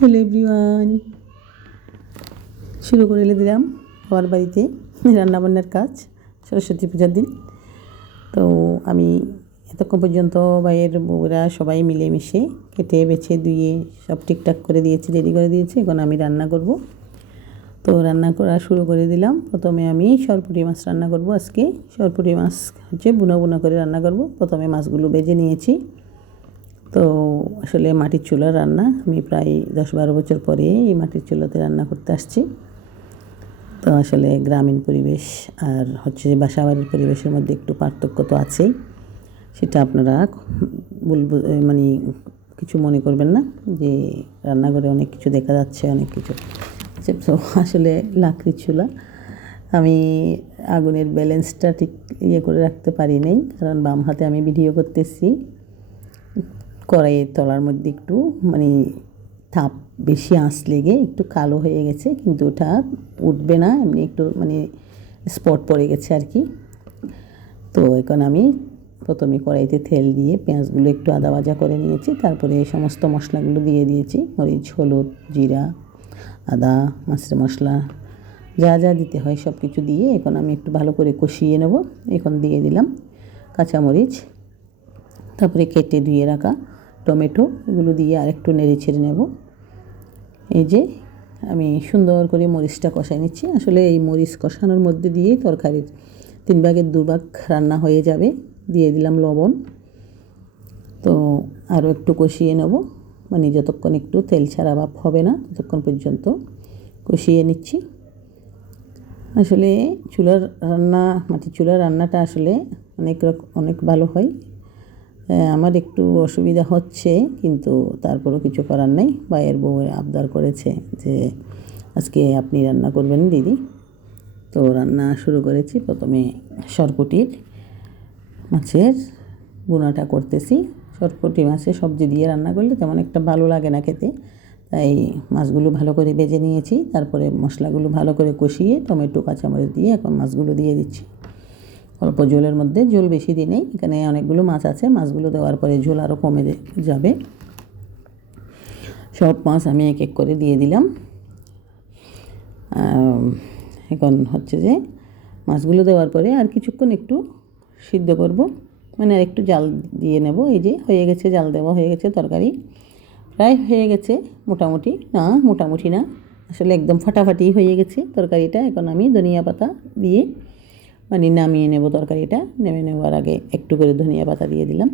Hello everyone, শুরু করে দিলাম আমার বাড়িতে রান্নাবান্নার কাজ সরস্বতী পূজার দিন। তো আমি এতক্ষণ পর্যন্ত ভাইয়ের বউরা সবাই মিলেমিশে কেটে বেছে ধুয়ে সব ঠিকঠাক করে দিয়েছি, রেডি করে দিয়েছি। এখন আমি রান্না করব। তো রান্না করা শুরু করে দিলাম। প্রথমে আমি সরপুঁটি মাছ রান্না করব। আজকে সরপুঁটি মাছ হচ্ছে বুনা বুনা করে রান্না করব। প্রথমে মাছগুলো ভেজে নিয়েছি। তো আসলে মাটির চুলার রান্না, আমি প্রায় 10-12 বছর পরে এই মাটির চুলাতে রান্না করতে আসছি। তো আসলে গ্রামীণ পরিবেশ আর হচ্ছে বাসাবাড়ির পরিবেশের মধ্যে একটু পার্থক্য তো আছেই, সেটা আপনারা বলবো মানে কিছু মনে করবেন না যে রান্নাঘরে অনেক কিছু দেখা যাচ্ছে, অনেক কিছু। তো আসলে লাকড়ির চুলা, আমি আগুনের ব্যালেন্সটা ঠিক করে রাখতে পারি নাই, কারণ বাম হাতে আমি ভিডিও করতেছি। কড়াইয়ের তলার মধ্যে একটু তাপ বেশি আঁচ লেগে একটু কালো হয়ে গেছে, কিন্তু ওটা উঠবে না, এমনি একটু স্পট পড়ে গেছে আর কি। তো এখন আমি প্রথমে কড়াইতে তেল দিয়ে পেঁয়াজগুলো একটু আদা ভাজা করে নিয়েছি, তারপরে সমস্ত মশলাগুলো দিয়ে দিয়েছি, মরিচ, হলুদ, জিরা, আদা, মাছের মশলা, যা যা দিতে হয় সব কিছু দিয়ে এখন আমি একটু ভালো করে কষিয়ে নেব। এখন দিয়ে দিলাম কাঁচামরিচ, তারপরে কেটে ধুয়ে রাখা টমেটো, এগুলো দিয়ে আরেকটু নেড়ে ছেড়ে নেব। এই যে আমি সুন্দর করে মরিচটা কষাই নিচ্ছি। আসলে এই মরিচ কষানোর মধ্যে দিয়েই তরকারির 3 ভাগের 2 ভাগ রান্না হয়ে যাবে। দিয়ে দিলাম লবণ। তো আরও একটু কষিয়ে নেব, যতক্ষণ একটু তেল ছাড়া ভাব হবে না ততক্ষণ পর্যন্ত কষিয়ে নিচ্ছি। আসলে চুলার রান্না, মাটির চুলার রান্নাটা আসলে অনেক ভালো হয়। আমার একটু অসুবিধা হচ্ছে, কিন্তু তারপরও কিছু করার নেই। ভাইয়ের বউ আবদার করেছে যে আজকে আপনি রান্না করবেন দিদি। তো রান্না শুরু করেছি। প্রথমে সরপুঁটির মাছের বুনাটা করতেছি। সরপুঁটি মাছের সবজি দিয়ে রান্না করলে তেমন একটা ভালো লাগে না খেতে, তাই মাছগুলো ভালো করে ভেজে নিয়েছি। তারপরে মশলাগুলো ভালো করে কষিয়ে টমেটো কাঁচামরিচ দিয়ে এখন মাছগুলো দিয়ে দিচ্ছি। অল্প ঝোলের মধ্যে, ঝোল বেশি দিই নেই, এখানে অনেকগুলো মাছ আছে। মাছগুলো দেওয়ার পরে ঝোল আরও কমে যাবে। সব মাছ আমি এক এক করে দিয়ে দিলাম। এখন যে মাছগুলো দেওয়ার পরে আর কিছুক্ষণ একটু সিদ্ধ করব, আর একটু জাল দিয়ে নেব। এই যে হয়ে গেছে, জাল দেওয়া হয়ে গেছে, তরকারি প্রায় হয়ে গেছে। মোটামুটি না, আসলে একদম ফাটাফাটি হয়ে গেছে তরকারিটা। এখন আমি ধনিয়া পাতা দিয়ে নামিয়ে নেব। তরকারিটা নেওয়ার আগে একটু করে ধনিয়া পাতা দিয়ে দিলাম।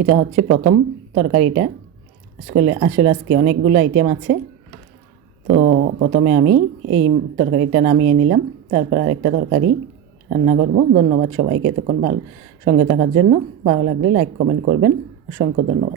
এটা হচ্ছে প্রথম তরকারিটা। আসলে আজকে অনেকগুলো আইটেম আছে। তো প্রথমে আমি এই তরকারিটা নামিয়ে নিলাম, তারপর আরেকটা তরকারি রান্না করব। ধন্যবাদ সবাইকে এতক্ষণ সঙ্গে থাকার জন্য। ভালো লাগলে লাইক কমেন্ট করবেন। অসংখ্য ধন্যবাদ।